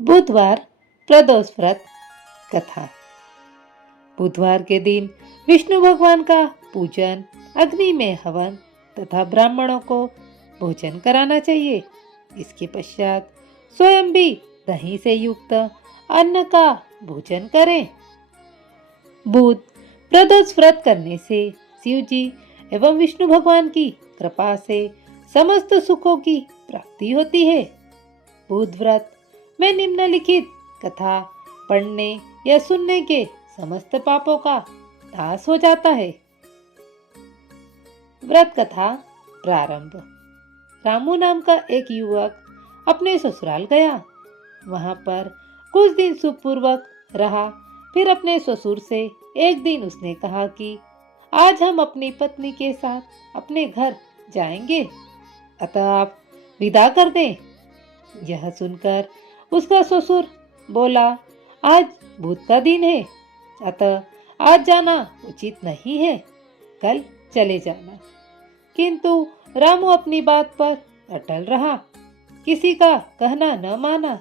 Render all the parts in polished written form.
बुधवार प्रदोष व्रत कथा। बुधवार के दिन विष्णु भगवान का पूजन, अग्नि में हवन तथा ब्राह्मणों को भोजन कराना चाहिए। इसके पश्चात स्वयं भी दही से युक्त अन्न का भोजन करें। बुध प्रदोष व्रत करने से शिव जी एवं विष्णु भगवान की कृपा से समस्त सुखों की प्राप्ति होती है। बुध व्रत में निम्नलिखित कथा पढ़ने या सुनने के समस्त पापों का नाश हो जाता है। व्रत कथा प्रारंभ। रामू नाम का एक युवक अपने ससुराल गया। वहां पर कुछ दिन सुखपूर्वक रहा। फिर अपने ससुर से एक दिन उसने कहा कि आज हम अपनी पत्नी के साथ अपने घर जाएंगे, अतः आप विदा कर दें। यह सुनकर उसका ससुर बोला, आज बुध का दिन है, अतः आज जाना उचित नहीं है, कल चले जाना। किंतु रामू अपनी बात पर अटल रहा, किसी का कहना न माना।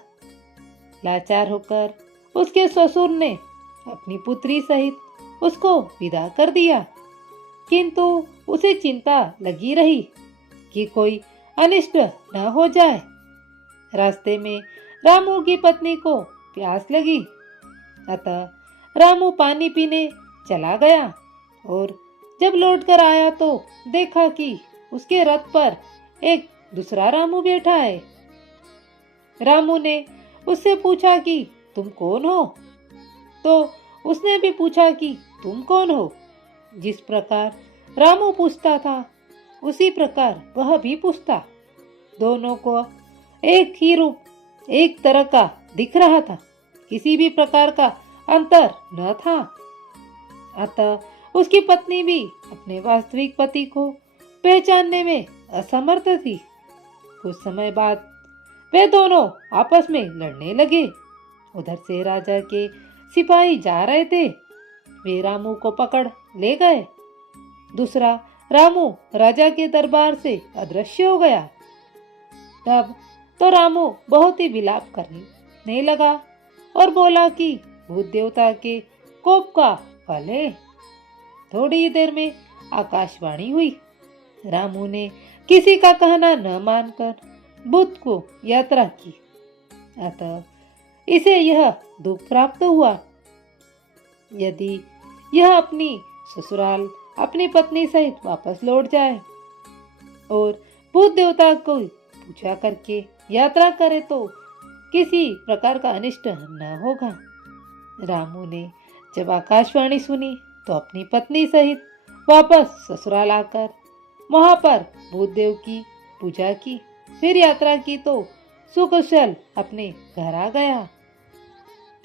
लाचार होकर उसके ससुर ने अपनी पुत्री सहित उसको विदा कर दिया। किंतु उसे चिंता लगी रही कि कोई अनिष्ट न हो जाए। रास्ते में रामू की पत्नी को प्यास लगी, अतः रामू पानी पीने चला गया और जब लौटकर आया तो देखा कि उसके रथ पर एक दूसरा रामू बैठा है। रामू ने उससे पूछा कि तुम कौन हो? तो उसने भी पूछा कि तुम कौन हो? जिस प्रकार रामू पूछता था उसी प्रकार वह भी पूछता। दोनों को एक ही रूप, एक तरह का दिख रहा था, किसी भी प्रकार का अंतर न था। अतः उसकी पत्नी भी अपने वास्तविक पति को पहचानने में असमर्थ थी। कुछ समय बाद वे दोनों आपस में लड़ने लगे। उधर से राजा के सिपाही जा रहे थे, वे रामू को पकड़ ले गए। दूसरा रामू राजा के दरबार से अदृश्य हो गया। तब तो रामू बहुत ही विलाप करने लगा और बोला कि भूत देवता के कोप का फल है। थोड़ी ही देर में आकाशवाणी हुई। रामू ने किसी का कहना न मानकर बुध को यात्रा की, अतः इसे यह दुख प्राप्त हुआ। यदि यह अपनी ससुराल अपनी पत्नी सहित वापस लौट जाए और भूत देवता को पूजा करके यात्रा करे तो किसी प्रकार का अनिष्ट न होगा। रामू ने जब आकाशवाणी सुनी तो अपनी पत्नी सहित वापस ससुराल आकर वहां पर भूत देव की पूजा की, फिर यात्रा की तो सुकुशल अपने घर आ गया।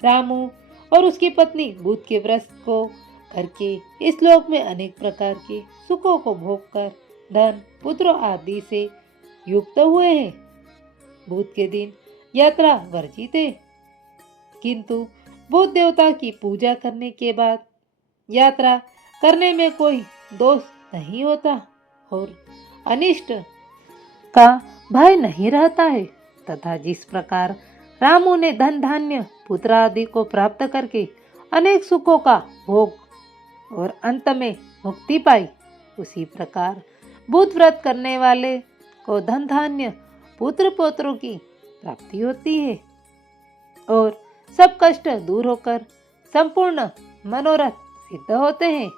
रामू और उसकी पत्नी भूत के व्रत को करके इस लोक में अनेक प्रकार के सुखों को भोगकर धन पुत्र आदि से युक्त हुए हैं। भूत के दिन यात्रा वर्जित है, किंतु भूत देवता की पूजा करने के बाद यात्रा करने में कोई दोष नहीं होता और अनिष्ट का भय नहीं रहता है। तथा जिस प्रकार रामू ने धन धान्य पुत्र आदि को प्राप्त करके अनेक सुखों का भोग और अंत में मुक्ति पाई, उसी प्रकार भूत व्रत करने वाले को धन धान्य पुत्र पौत्रों की प्राप्ति होती है और सब कष्ट दूर होकर संपूर्ण मनोरथ सिद्ध होते हैं।